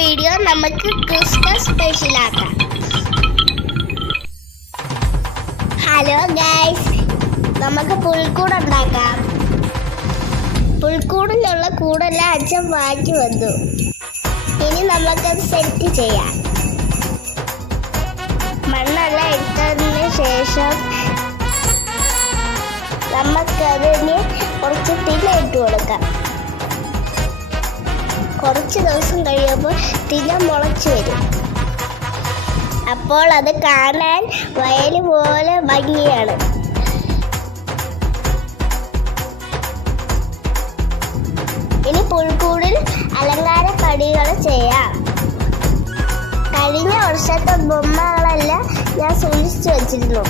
Video നമുക്ക് Christmas special ആക്കാം. Hello guys നമുക്ക് പുൽക്കൂട് ഉണ്ടാക്കാം. പുൽക്കൂടിലുള്ള കൂടെല്ലാം അച്ഛൻ മാറ്റി വന്നു. ഇനി നമുക്കത് സെറ്റ് ചെയ്യാം. മണ്ണെല്ലാം ഇട്ടതിന് ശേഷം നമുക്കതിന് കുറച്ച് തില കൊടുക്കാം. കുറച്ച് ദിവസം കഴിയുമ്പോൾ തില മുളച്ചു വരും. അപ്പോൾ അത് കാണാൻ വയൽ പോലെ ഭംഗിയാണ്. ഇനി പുൽക്കൂടിൽ അലങ്കാര പടികൾ ചെയ്യാം. കഴിഞ്ഞ വർഷത്തെ ബൊമ്മകളെല്ലാം ഞാൻ സൂക്ഷിച്ചു വെച്ചിരുന്നു.